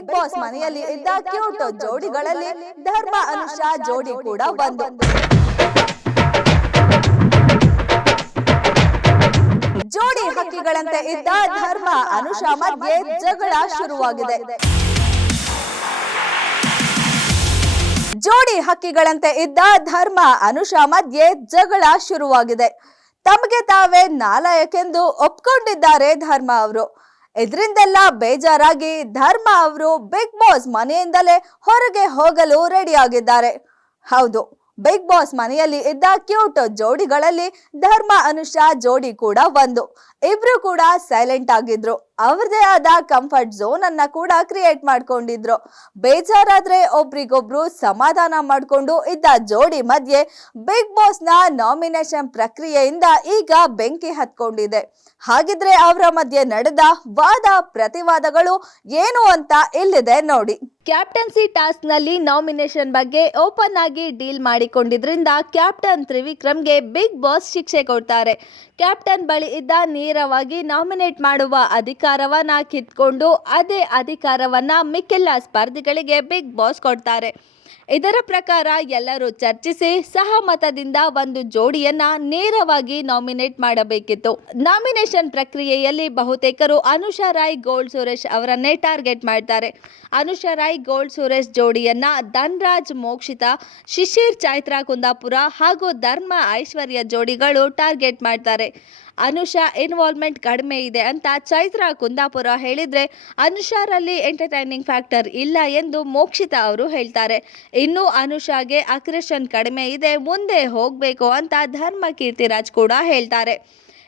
Big boss ಮನೆಯಲ್ಲಿ ಇದ್ದ cute ಜೋಡಿಗಳಲ್ಲಿ ಧರ್ಮ ಅನುಷಾ ಜೋಡಿ ಕೂಡ ಒಂದು ಜೋಡಿ ಹಕ್ಕಿಗಳಂತೆ ಇದ್ದ ಧರ್ಮ ಅನುಷಾ ಮಧ್ಯೆ ಜಗಳ ಶುರುವಾಗಿದೆ. ಜೋಡಿ ಹಕ್ಕಿಗಳಂತೆ ಇದ್ದ ಧರ್ಮ ಅನುಷಾ ಮಧ್ಯೆ ಜಗಳ ಶುರುವಾಗಿದೆ. ತಮಗೆ ತಾವೇ ನಾಲಯಕ್ಕೆಂದು ಒಪ್ಕೊಂಡಿದ್ದಾರೆ ಧರ್ಮ ಅವರು. ಇದರಿಂದೆಲ್ಲ ಬೇಜಾರಾಗಿ ಧರ್ಮ ಅವರು ಬಿಗ್ ಬಾಸ್ ಮನೆಯಿಂದಲೇ ಹೊರಗೆ ಹೋಗಲು ರೆಡಿಯಾಗಿದ್ದಾರೆ ಹೌದು, ಬಿಗ್ ಬಾಸ್ ಮನೆಯಲ್ಲಿ ಇದ್ದ ಕ್ಯೂಟ್ ಜೋಡಿಗಳಲ್ಲಿ ಧರ್ಮ ಅನುಷಾ ಜೋಡಿ ಕೂಡ ಒಂದು. ಇಬ್ರು ಕೂಡ ಸೈಲೆಂಟ್ ಆಗಿದ್ರು. ಅವ್ರದೇ ಆದ ಕಂಫರ್ಟ್ ಝೋನ್ ಅನ್ನ ಕೂಡ ಕ್ರಿಯೇಟ್ ಮಾಡ್ಕೊಂಡಿದ್ರು. ಬೇಜಾರಾದ್ರೆ ಒಬ್ರಿಗೊಬ್ರು ಸಮಾಧಾನ ಮಾಡಿಕೊಂಡು ಇದ್ದ ಜೋಡಿ ಮಧ್ಯೆ ಬಿಗ್ ಬಾಸ್ನ ನಾಮಿನೇಷನ್ ಪ್ರಕ್ರಿಯೆಯಿಂದ ಈಗ ಬೆಂಕಿ ಹತ್ಕೊಂಡಿದೆ. ಹಾಗಿದ್ರೆ ಅವರ ಮಧ್ಯೆ ನಡೆದ ವಾದ ಪ್ರತಿವಾದಗಳು ಏನು ಅಂತ ಇಲ್ಲಿದೆ ನೋಡಿ. ಕ್ಯಾಪ್ಟನ್ಸಿ ಟಾಸ್ಕ್ನಲ್ಲಿ ನಾಮಿನೇಷನ್ ಬಗ್ಗೆ ಓಪನ್ ಆಗಿ ಡೀಲ್ ಮಾಡಿಕೊಂಡಿದ್ರಿಂದ ಕ್ಯಾಪ್ಟನ್ ತ್ರಿವಿಕ್ರಮ್ಗೆ ಬಿಗ್ ಬಾಸ್ ಶಿಕ್ಷೆ ಕೊಡ್ತಾರೆ. ಕ್ಯಾಪ್ಟನ್ ಬಳಿ ಇದ್ದ ನೇರವಾಗಿ ನಾಮಿನೇಟ್ ಮಾಡುವ ಅಧಿಕಾರವನ್ನ ಕಿತ್ಕೊಂಡು ಅದೇ ಅಧಿಕಾರವನ್ನ ಮಿಕ್ಕೆಲ್ಲ ಸ್ಪರ್ಧಿಗಳಿಗೆ ಬಿಗ್ ಬಾಸ್ ಕೊಡ್ತಾರೆ. ಇದರ ಪ್ರಕಾರ ಎಲ್ಲರೂ ಚರ್ಚಿಸಿ ಸಹಮತದಿಂದ ಒಂದು ಜೋಡಿಯನ್ನ ನೇರವಾಗಿ ನಾಮಿನೇಟ್ ಮಾಡಬೇಕಿತ್ತು. ನಾಮಿನೇಷನ್ ಪ್ರಕ್ರಿಯೆಯಲ್ಲಿ ಬಹುತೇಕರು ಅನುಷಾ ರಾಯ್ ಗೋಲ್ಡ್ ಸುರೇಶ್ ಅವರನ್ನೇ ಟಾರ್ಗೆಟ್ ಮಾಡ್ತಾರೆ. ಅನುಷಾ ರಾಯ್ ಗೋಲ್ಡ್ ಸುರೇಶ್ ಜೋಡಿಯನ್ನ ಧನ್ರಾಜ್, ಮೋಕ್ಷಿತ, ಶಿಶಿರ್ ಚೈತ್ರಾ, ಕುಂದಾಪುರ ಹಾಗೂ ಧರ್ಮ ಐಶ್ವರ್ಯ ಜೋಡಿಗಳು ಟಾರ್ಗೆಟ್ ಮಾಡ್ತಾರೆ. ಅನುಷಾ ಇನ್ವಾಲ್ವ್ಮೆಂಟ್ ಕಡಿಮೆ ಇದೆ ಅಂತ ಚೈತ್ರಾ, ಕುಂದಾಪುರ ಹೇಳಿದ್ರೆ ಅನುಷಾರಲ್ಲಿ ಎಂಟರ್ಟೈನಿಂಗ್ ಫ್ಯಾಕ್ಟರ್ ಇಲ್ಲ ಎಂದು ಮೋಕ್ಷಿತ ಅವರು ಹೇಳ್ತಾರೆ. ಇನ್ನು ಅನುಷಾಗೆ ಆಕ್ರೆಷನ್ ಕಡಿಮೆ ಇದೆ, ಮುಂದೆ ಹೋಗಬೇಕು ಅಂತ ಧರ್ಮ ಕೀರ್ತಿರಾಜ್ ಕೂಡ ಹೇಳ್ತಾರೆ.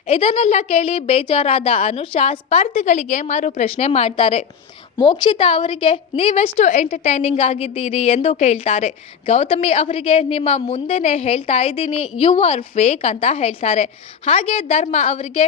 ಇದನ್ನೆಲ್ಲ ಕೇಳಿ ಬೇಜಾರಾದ ಅನುಷಾ ಸ್ಪರ್ಧಿಗಳಿಗೆ ಮರು ಪ್ರಶ್ನೆ ಮಾಡ್ತಾರೆ. ಮೋಕ್ಷಿತ ಅವರಿಗೆ ನೀವೆಷ್ಟು ಎಂಟರ್ಟೈನಿಂಗ್ ಆಗಿದ್ದೀರಿ ಎಂದು ಕೇಳ್ತಾರೆ. ಗೌತಮಿ ಅವರಿಗೆ ನಿಮ್ಮ ಮುಂದೆನೆ ಹೇಳ್ತಾ ಇದ್ದೀನಿ ಯು ಆರ್ ಫೇಕ್ ಅಂತ ಹೇಳ್ತಾರೆ. ಹಾಗೆ ಧರ್ಮ ಅವರಿಗೆ,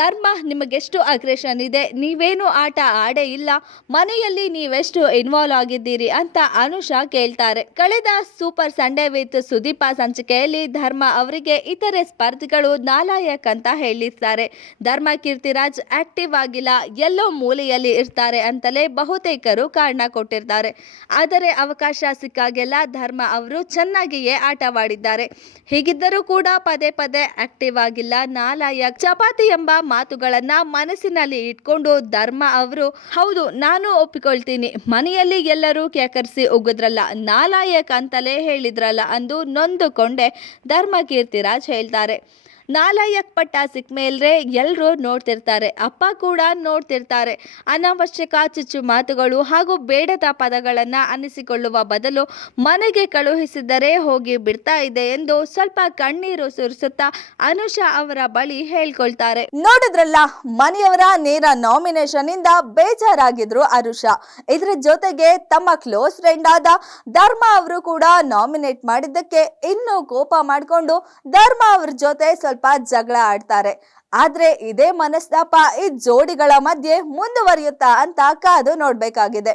ಧರ್ಮ ನಿಮಗೆಷ್ಟು ಅಗ್ರೆಷನ್ ಇದೆ, ನೀವೇನು ಆಟ ಆಡೇ ಇಲ್ಲ, ಮನೆಯಲ್ಲಿ ನೀವೆಷ್ಟು ಇನ್ವಾಲ್ವ್ ಆಗಿದ್ದೀರಿ ಅಂತ ಅನುಷಾ ಕೇಳ್ತಾರೆ. ಕಳೆದ ಸೂಪರ್ ಸಂಡೇ ವಿತ್ ಸುದೀಪ ಸಂಚಿಕೆಯಲ್ಲಿ ಧರ್ಮ ಅವರಿಗೆ ಇತರೆ ಸ್ಪರ್ಧಿಗಳು ನಾಲಾಯಕ್ ಅಂತ ಹೇಳಿರ್ತಾರೆ. ಧರ್ಮ ಕೀರ್ತಿರಾಜ್ ಆಕ್ಟಿವ್ ಆಗಿಲ್ಲ, ಎಲ್ಲೋ ಮೂಲೆಯಲ್ಲಿ ಇರ್ತಾರೆ ಅಂತಲೇ ಬಹುತೇಕರು ಕಾರಣ ಕೊಟ್ಟಿರ್ತಾರೆ ಆದರೆ ಅವಕಾಶ ಸಿಕ್ಕಾಗೆಲ್ಲ ಧರ್ಮ ಅವರು ಚೆನ್ನಾಗಿಯೇ ಆಟವಾಡಿದ್ದಾರೆ. ಹೀಗಿದ್ದರೂ ಕೂಡ ಪದೇ ಪದೇ ಆಕ್ಟಿವ್ ಆಗಿಲ್ಲ. ನಾಲಾಯಕ್ ಚಪಾತಿ ಎಂಬ ಮಾತುಗಳನ್ನ ಮನಸ್ಸಿನಲ್ಲಿ ಇಟ್ಕೊಂಡು ಧರ್ಮ ಅವರು, ಹೌದು, ನಾನು ಒಪ್ಪಿಕೊಳ್ತೀನಿ. ಮನೆಯಲ್ಲಿ ಎಲ್ಲರೂ ಕ್ಯಾಕರಿಸಿ ಉಗಿದ್ರಲ್ಲ. ನಾಲಾಯಕ್ ಅಂತಲೇ ಹೇಳಿದ್ರಲ್ಲ ಅಂದು ನೊಂದುಕೊಂಡೆ ಧರ್ಮ ಕೀರ್ತಿರಾಜ್ ಹೇಳ್ತಾರೆ. ನಾಲಾಯಕ್ ಪಟ್ಟ ಸಿಕ್ಮೇಲ್ರೆ ಎಲ್ಲರೂ ನೋಡ್ತಿರ್ತಾರೆ, ಅಪ್ಪ ಕೂಡ ನೋಡ್ತಿರ್ತಾರೆ. ಅನಾವಶ್ಯಕ ಚುಚ್ಚು ಮಾತುಗಳು ಹಾಗೂ ಬೇಡದ ಪದಗಳನ್ನು ಅನಿಸಿಕೊಳ್ಳುವ ಬದಲು ಮನೆಗೆ ಕಳುಹಿಸಿದರೆ ಹೋಗಿ ಬಿಡ್ತಾ ಇದೆ ಎಂದು ಸ್ವಲ್ಪ ಕಣ್ಣೀರು ಸುರಿಸುತ್ತಾ ಅನುಷಾ ಅವರ ಬಳಿ ಹೇಳ್ಕೊಳ್ತಾರೆ. ನೋಡಿದ್ರಲ್ಲ, ಮನೆಯವರ ನೇರ ನಾಮಿನೇಷನ್ ಇಂದ ಬೇಜಾರಾಗಿದ್ರು ಅರುಷಾ. ಇದ್ರ ಜೊತೆಗೆ ತಮ್ಮ ಕ್ಲೋಸ್ ಫ್ರೆಂಡ್ ಆದ ಧರ್ಮ ಅವರು ಕೂಡ ನಾಮಿನೇಟ್ ಮಾಡಿದ್ದಕ್ಕೆ ಇನ್ನೂ ಕೋಪ ಮಾಡಿಕೊಂಡು ಧರ್ಮ ಅವ್ರ ಜೊತೆ ಸ್ವಲ್ಪ ಜಗಳ ಆಡ್ತಾರೆ. ಆದ್ರೆ ಇದೇ ಮನಸ್ತಾಪ ಈ ಜೋಡಿಗಳ ಮಧ್ಯೆ ಮುಂದುವರಿಯುತ್ತಾ ಅಂತ ಕಾದು ನೋಡ್ಬೇಕಾಗಿದೆ.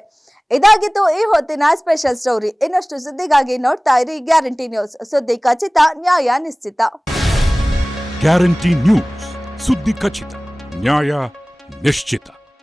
ಇದಾಗಿತ್ತು ಈ ಹೊತ್ತಿನ ಸ್ಪೆಷಲ್ ಸ್ಟೋರಿ ಇನ್ನಷ್ಟು ಸುದ್ದಿಗಾಗಿ ನೋಡ್ತಾ ಇರಿ ಗ್ಯಾರಂಟಿ ನ್ಯೂಸ್ ಸುದ್ದಿ ಖಚಿತ, ನ್ಯಾಯ ನಿಶ್ಚಿತ. ಗ್ಯಾರಂಟಿ ನ್ಯೂಸ್ ಸುದ್ದಿ ಖಚಿತ, ನ್ಯಾಯ ನಿಶ್ಚಿತ.